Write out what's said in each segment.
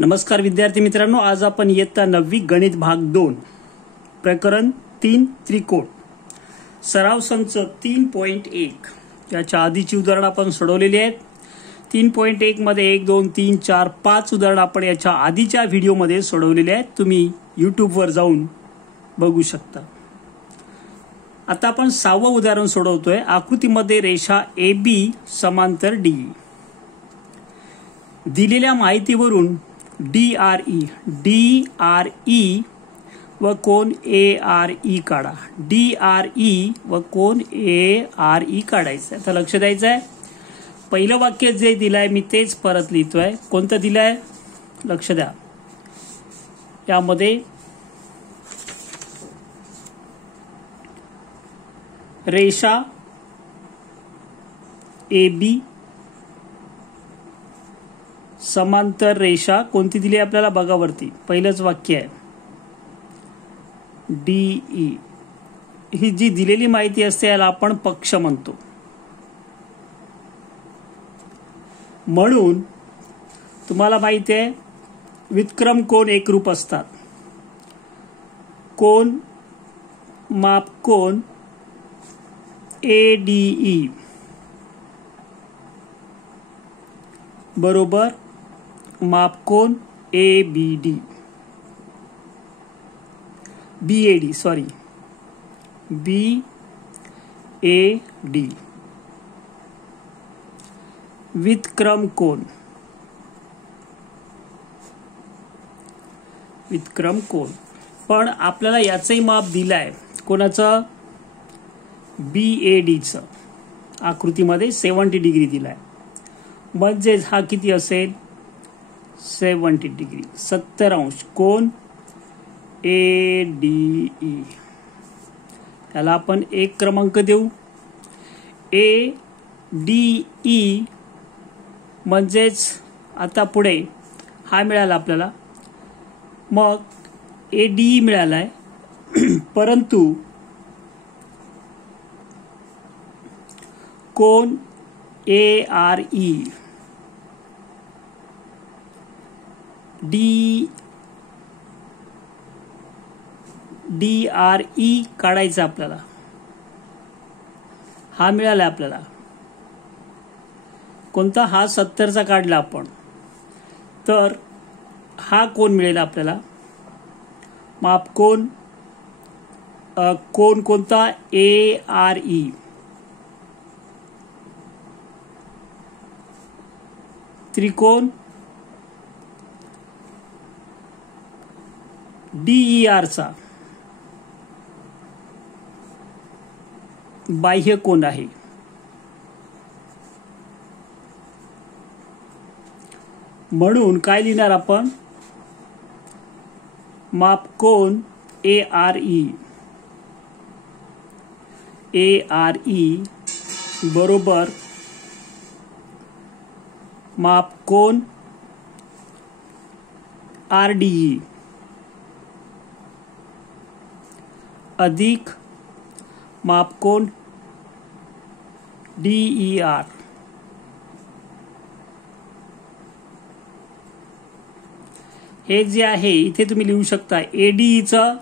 नमस्कार विद्यार्थी मित्रांनो, आज आपण इयत्ता 9वी गणित भाग 2 प्रकरण 3 त्रिकोण सराव संच 3.1 याच्या आधीची उदाहरण आपण सोडवलेली आहेत. 3.1 मध्ये 1 2 3 4 5 उदाहरण आपण याच्या आधीच्या व्हिडिओमध्ये सोडवलेले आहेत. तुम्ही यूट्यूबवर जाऊन बघू शकता. आता आपण 6वं उदाहरण सोडवतोय. आकृतीमध्ये रेषा AB समांतर DE. दिलेल्या माहितीवरून DRE व कोन ARE काढा. DRE व कोन ARE काढायचं. आता लक्ष द्यायचं आहे. पहिलं वाक्य जे दिलंय मी तेच परत लिहितोय. कोणतं दिलंय लक्ष द्या. यामध्ये रेषा AB समांतर रेषा कोणती दिली आपल्याला बघा वरती. पहिलंच वाक्य आहे DE. ही जी दिलेली माहिती असते याला आपण पक्ष म्हणतो. म्हणून तुम्हाला माहिती आहे व्युत्क्रम कोन एकरूप असतात. कोन मापकोन ADE बरोबर मापकोन BAD व्युत्क्रम कोन पण आपल्याला याचंही माप दिलंय. कोणाचं BADचं आकृतीमध्ये 70 डिग्री दिलाय. म्हणजेच हा किती असेल 70 डिग्री 70 अंश कोन ADE. त्याला आपण 1 क्रमांक देऊ. ADE म्हणजेच आता पुढे हा मिळाला आपल्याला. मग ADE मिळालाय परंतु कोन ARE DRE काढायचा आपल्याला. हा मिळाला आपल्याला. कोणता हा 70चा काढला आपण तर हा कोण मिळेल आपल्याला मापकोन कोण कोणता ARE. त्रिकोण DER चा बाह्य कोन आहे. म्हणून काय लिहिणार आपण मापकोन ARE बरोबर मापकोन RDE अधिक मापकोन DER. हे जे आहे इथे तुम्ही लिहू शकता ADEचं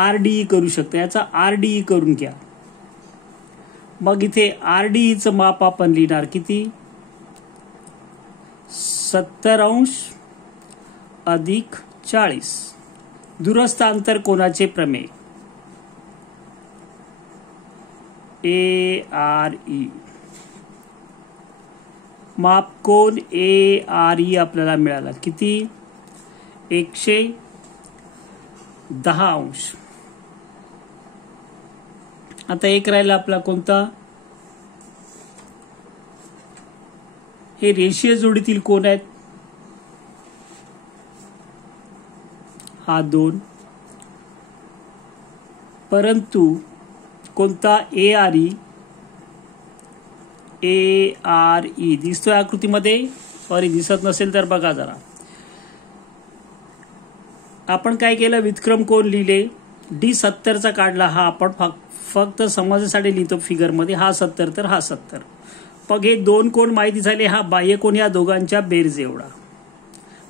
RDE करू शकता. याचा RDE करून घ्या. मग इथे RDEचं माप आपण लिहिणार किती 70 अंश अधिक 40. दूरस्थ अंतर कोनाचे प्रमेय ARE. मापकोन ARE आपल्याला मिळाला किती 110 अंश. आता एक राहिला आपला कोणता हे रेषीय जोडीतील कोण आहेत. हा 2 परंतु कोणता ARE दिसतोय आकृतीमध्ये. सॉरी दिसत नसेल तर बघा जरा. आपण काय केलं व्युत्क्रम कोन लिहिले. D70चा काढला. हा आपण फक्त समजासाठी लिहितो फिगर मध्ये. हा 70 तर हा 70. मग हे 2 कोन माहिती झाले. हा बाह्य कोन या दोघांच्या बेरज एवढा.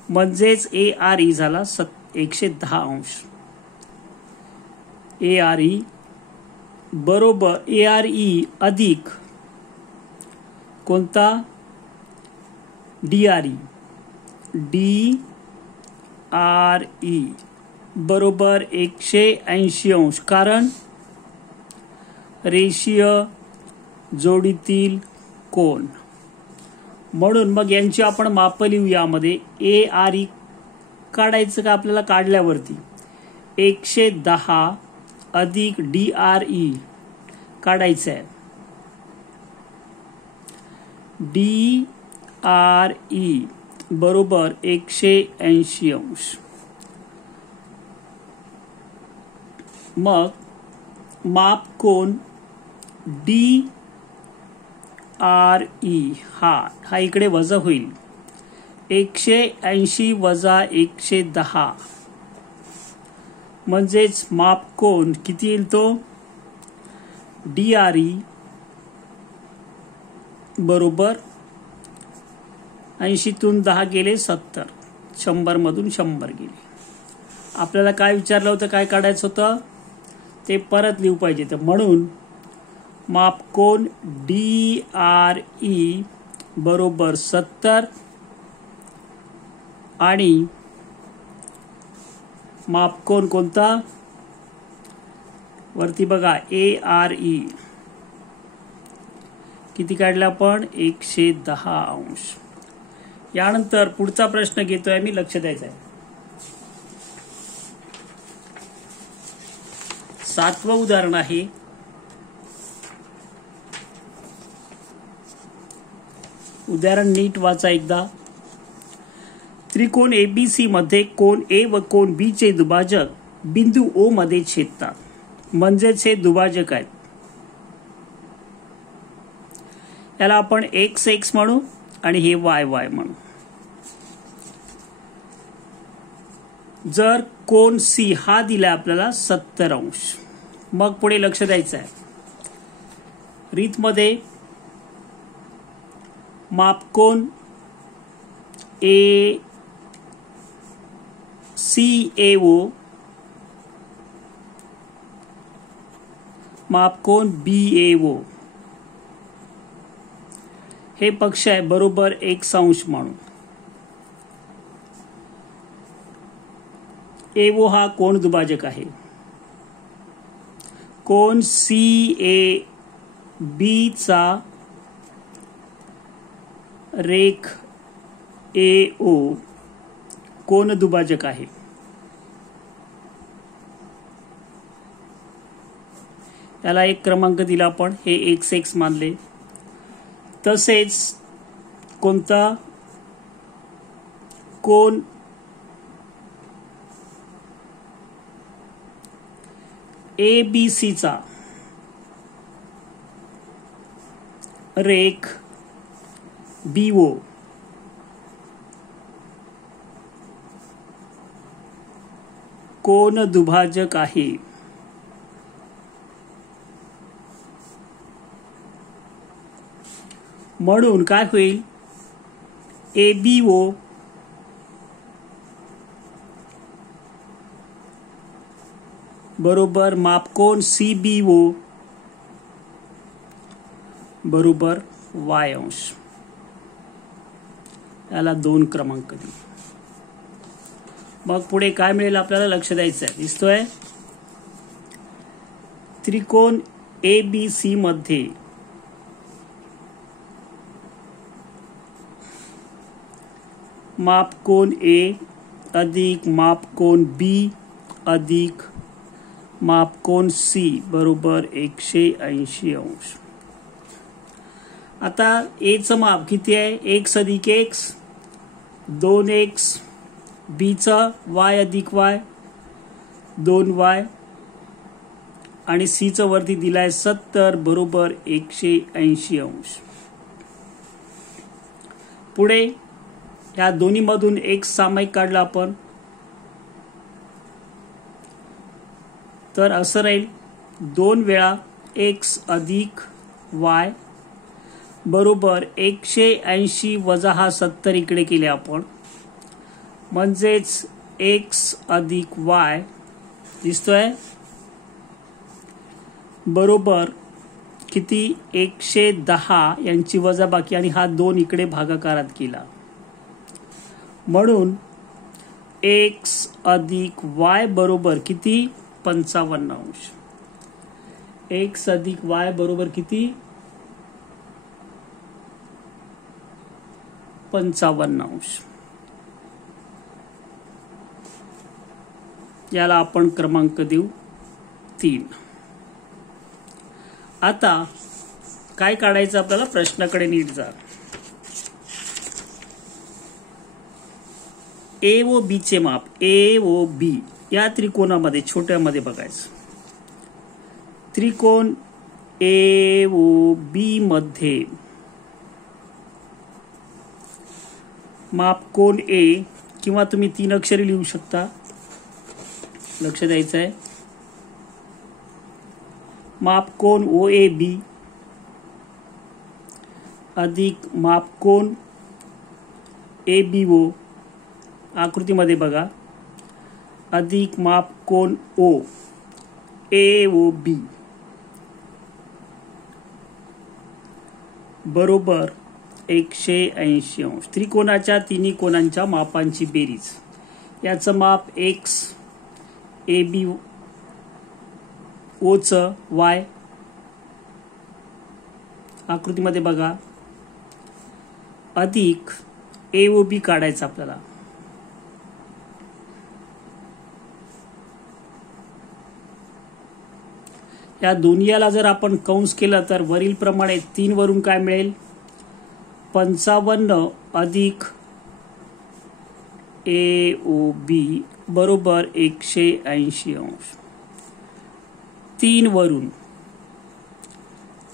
म्हणजेच ARE झाला 110 अंश. ARE बरोबर ARE अधिक कोणता DRE. DRE बरोबर 180 अंश, कारण रेषीय जोडीतील कोन. म्हणून मग यांची आपण माप लिहू. यामध्ये ARE काढायचं का आपल्याला? काढल्यावरती 110 अधिक DRE काढायचं आहे. DRE बरोबर 180 अंश. मग माप कोन DRE हा इकडे वजा होईल. 180 वजा 110 म्हणजेच माप कोन किती येईल तो? DRE बरोबर 80तून 10 गेले 70, 100 मधून 100 गेले. आपल्याला काय विचारलं होतं, काय काढायचं होतं ते परत लिहू पाहिजे. तर म्हणून माप कोन DRE बरोबर 70 आणि माप कोन कोणता? वरती बघा ARE किती काढला आपण? 110 अंश. यानंतर पुढचा प्रश्न घेतोय मी, लक्ष द्यायचं आहे. 7वं उदाहरण आहे. उदाहरण नीट वाचा एकदा. त्रिकोण ABC मध्ये कोन A व कोन B चे दुभाजक बिंदू O मध्ये छेदतात, म्हणजेच हे दुभाजक आहेत. याला आपण XX म्हणू आणि हे YY म्हणू. जर कोन C हा दिला आपल्याला 70 अंश. मग पुढे लक्ष द्यायचं आहे. रीतमध्ये मापकोन ACAO, मापकोन BAO हे पक्ष आहे बरोबर 1 अंश म्हणून. AO हा कोण दुभाजक आहे. कोन CAB चा रेख AO कोण दुभाजक आहे. याला एक क्रमांक दिला आपण, हे XX मानले. तसेच कोणता कोन ABC चा रेख BO कोन दुभाजक आहे. म्हणून काय होईल, ABO बरोबर मापकोन CBO बरोबर Y अंश. याला 2 क्रमांक दिले. मग पुढे काय मिळेल आपल्याला लक्ष द्यायचं आहे. दिसतोय त्रिकोण ABC मध्ये मापकोन A अधिक मापकोन B अधिक मापकोन C बरोबर 180 अंश. आता A चं माप किती आहे? x अधिक x 2x, B चा y अधिक y 2y आणि C चं वरती दिलाय 70 बरोबर 180 अंश. पुढे या दोन्ही मधून x सामायिक काढला आपण, तर असं राहील 2 वेळा x अधिक y बरोबर 180 वजा हा 70 इकडे केले आपण, म्हणजेच एक्स अधिक वाय दिसतोय बरोबर किती 110 यांची वजाबाकी आणि हा 2 इकडे भागाकारात केला म्हणून एक्स अधिक वाय बरोबर किती 55 अंश. एक्स अधिक वाय बरोबर किती 55 अंश. याला आपण क्रमांक देऊ 3. आता काय काढायचं आपल्याला प्रश्नाकडे नीट जा. ए व बी चे माप ए व बी या त्रिकोणामध्ये छोट्यामध्ये बघायचं. त्रिकोण ए व बी मध्ये माप कोण ए किंवा तुम्ही 3 अक्षरी लिहू शकता. लक्ष द्यायचं आहे. माप कोण ओ ए बी अधिक माप कोण ए बी ओ आकृतीमध्ये बघा अधिक माप कोण ओ ए ओ बी बरोबर 180 अंश. त्रिकोणाच्या तिन्ही कोणांच्या मापांची बेरीज. याचं माप एक्स ए बी ओचं वाय आकृतीमध्ये बघा अधिक ए ओ बी काढायचं आपल्याला. या दोन्हीला जर आपण कंस केलं तर वरील प्रमाणे 3 वरून काय मिळेल 55 अधिक ए ओ बी बरोबर 180 अंश. 3 वरून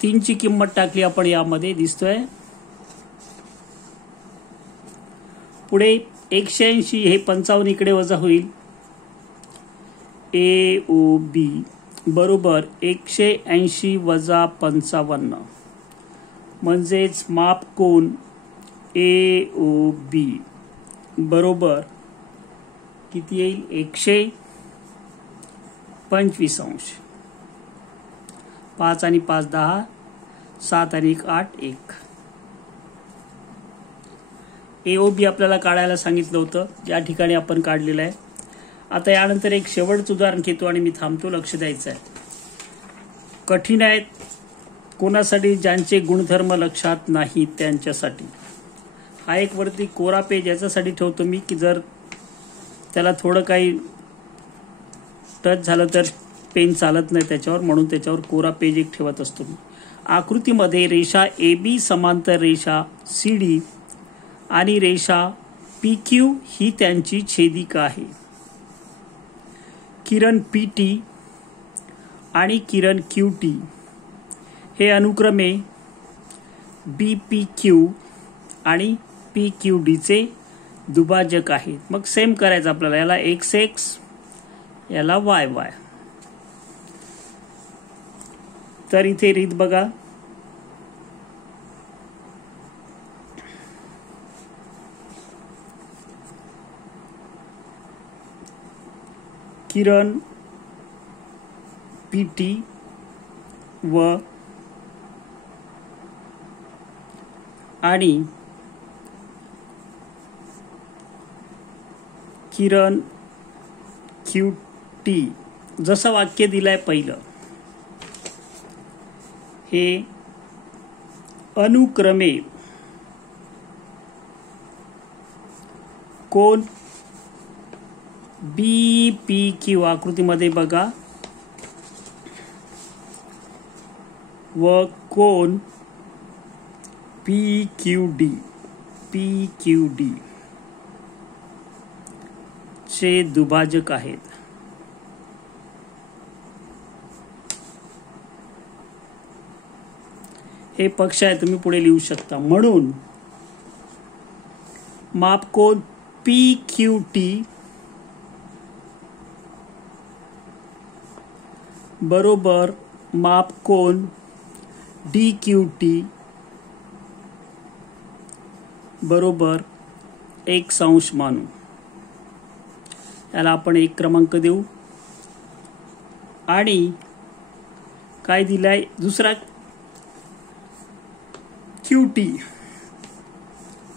3 ची किंमत टाकली आपण यामध्ये दिसतोय. पुढे 180 हे 55 इकडे वजा होईल. ए ओ बी बरोबर 180 वजा 55 म्हणजेच माप कोण ए ओ बी बरोबर किती येईल 125 अंश. 5 आणि 5 10 7 आणि 1 8 1. ए ओ बी आपल्याला काढायला सांगितलं होतं या ठिकाणी आपण काढलेलं आहे. आता यानंतर एक शेवटचं उदाहरण घेतो आणि मी थांबतो. लक्ष द्यायचं आहे. कठीण आहेत कोणासाठी ज्यांचे गुणधर्म लक्षात नाहीत त्यांच्यासाठी. हा एक वरती कोरा पेज याच्यासाठी ठेवतो मी की जर त्याला थोडं काही टच झालं तर पेन चालत नाही त्याच्यावर म्हणून त्याच्यावर कोरा पेज एक ठेवत असतो मी. आकृतीमध्ये रेषा ए बी समांतर रेषा सी डी आणि रेषा पी क्यू ही त्यांची छेदिका आहे. किरण पी टी आणि किरण क्यू टी हे अनुक्रमे बी पी क्यू आणि पी क्यू डीचे दुभाजक आहेत. मग सेम करायचं आपल्याला. याला एक्स एक्स याला वाय वाय. तर इथे रीत बघा. किरण पी टी व आणि किरण क्यू टी जसं वाक्य दिलंय पहिलं हे अनुक्रमे कोण बी पी क्यू आकृतीमध्ये बघा व कोण पी क्यू डी चे दुभाजक आहेत. हे पक्ष आहे तुम्ही पुढे लिहू शकता. म्हणून माप कोण पी क्यू टी बरोबर माप कोण डी क्यू टी बरोबर 1 अंश मानू. याला आपण 1 क्रमांक देऊ. आणि काय दिलाय दुसरा QT.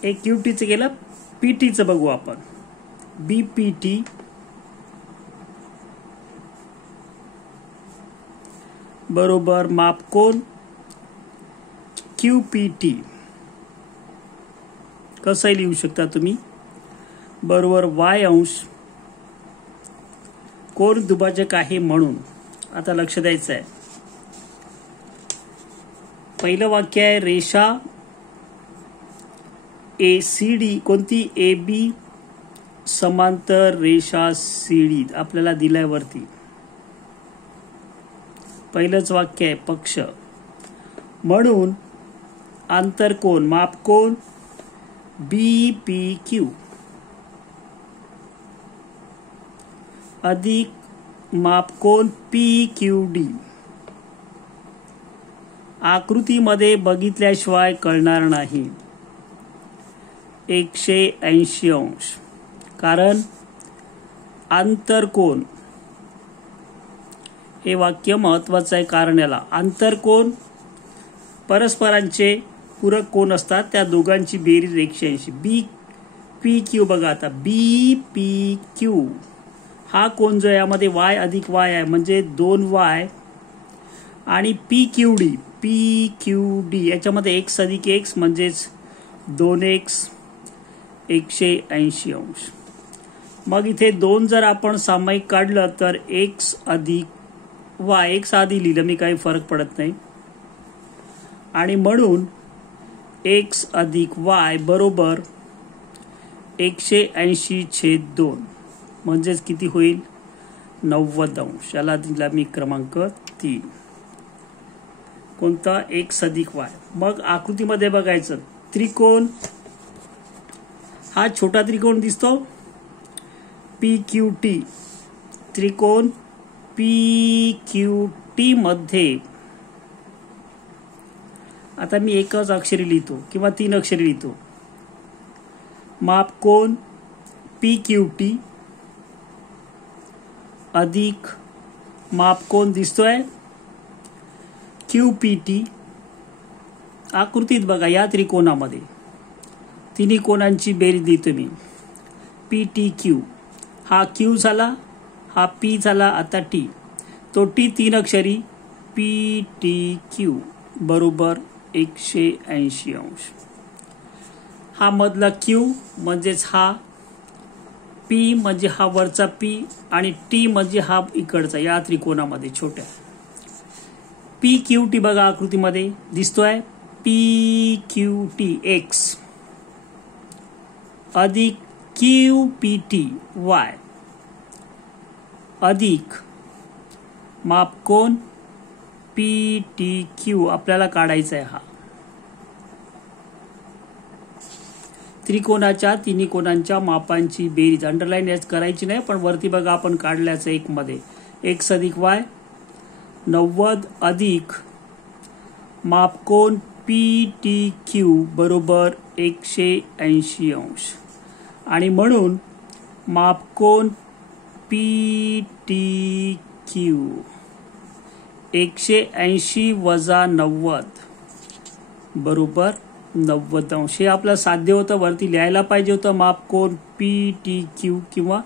एक QTचं गेलं, PTचं बघू आपण. BPT बरोबर मापकोन QPT. कसंही लिहू शकता तुम्ही. बरोबर y अंश कोन दुभाजक आहे म्हणून. आता लक्ष द्यायचं आहे. पहिलं वाक्य आहे रेषा ACD कोणती AB समांतर रेषा CD आपल्याला दिलाय वरती. पहिलंच वाक्य आहे पक्ष म्हणून आंतरकोन मापकोन BPQ अधिक मापकोन PQD आकृतीमध्ये बघितल्याशिवाय कळणार नाही. 180 अंश. कारण आंतरकोन हे वाक्य महत्वाचं आहे. कारण याला आंतरकोन परस्परांचे पूरक कोन असतात. त्या दोघांची बेरीज 180. BPQ बघा आता. BPQ हा कोन जो यामध्ये y अधिक y आहे म्हणजे 2y. आणि PQD याच्यामध्ये x अधिक x म्हणजेच 2x 180 अंश. मग इथे 2 जर आपण सामायिक काढलं तर x अधिक y. x आधी लिहिलं मी, काही फरक पडत नाही. आणि म्हणून x अधिक y बरोबर 180/2 म्हणजेच किती होईल 90 अंश. याला दिला मी क्रमांक 3. कोणता x अधिक y. मग आकृतीमध्ये बघायचं त्रिकोण. हा छोटा त्रिकोण दिसतो PQT. त्रिकोण PQT मध्ये आता मी एकच अक्षरी लिहितो किंवा 3 अक्षरी लिहितो. मापकोन PQT अधिक मापकोन दिसतोय QPT. आकृतीत बघा या त्रिकोणामध्ये तिन्ही कोणांची बेरीज देतो मी. PTQ हा Q झाला, हा P झाला, आता T. तो T 3 अक्षरी PTQ बरोबर 180 अंश. हा मधला Q म्हणजेच हा P म्हणजे हा वरचा P आणि T म्हणजे हा इकडचा या त्रिकोणामध्ये छोट्या. PQT बघा आकृतीमध्ये दिसतोय PQT X अधिक QPT Y अधिक मापकोन PTQ आपल्याला काढायचा आहे. हा त्रिकोणाच्या तिन्ही कोणांच्या मापांची बेरीज. अंडरलाईन याच करायची नाही, पण वरती बघा आपण काढल्याचं 1 मध्ये x अधिक y 90 अधिक मापकोन PTQ बरोबर 180 अंश. आणि म्हणून मापकोन PTQ 180 वजा 90 बरोबर 90 अंश. हे आपलं साध्य होतं. वरती लिहायला पाहिजे होतं मापकोन PTQ किंवा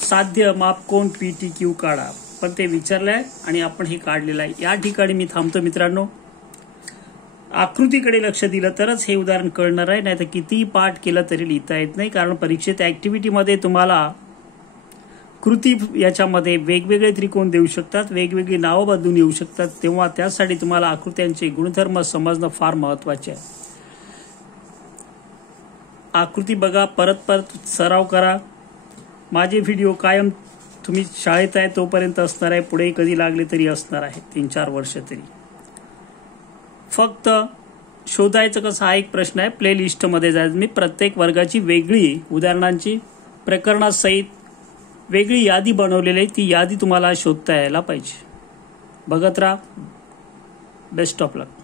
साध्य मापकोन PTQ काढा, पण ते विचारलंय आणि आपण हे काढलेलं आहे. या ठिकाणी मी थांबतो मित्रांनो. आकृतीकडे लक्ष दिलं तरच हे उदाहरण कळणार आहे, नाही तर कितीही पाठ केलं तरी लिहिता येत नाही. कारण परीक्षेत ऍक्टिव्हिटीमध्ये तुम्हाला कृती याच्यामध्ये वेगवेगळे त्रिकोण देऊ शकतात, वेगवेगळी नावं बदलून येऊ शकतात. तेव्हा त्यासाठी तुम्हाला आकृत्यांचे गुणधर्म समजणं फार महत्वाचे आहे. आकृती बघा, परत परत सराव करा. माझे व्हिडिओ कायम तुम्ही शाळेत आहे तोपर्यंत असणार आहे, पुढे कधी लागले तरी असणार आहे, 3-4 वर्ष तरी. फक्त शोधायचं कसं हा एक प्रश्न आहे. प्लेलिस्टमध्ये जायचं. मी प्रत्येक वर्गाची वेगळी उदाहरणांची प्रकरणासहित वेगळी यादी बनवलेली आहे. ती यादी तुम्हाला शोधता यायला पाहिजे. बघत राहा. Best of luck.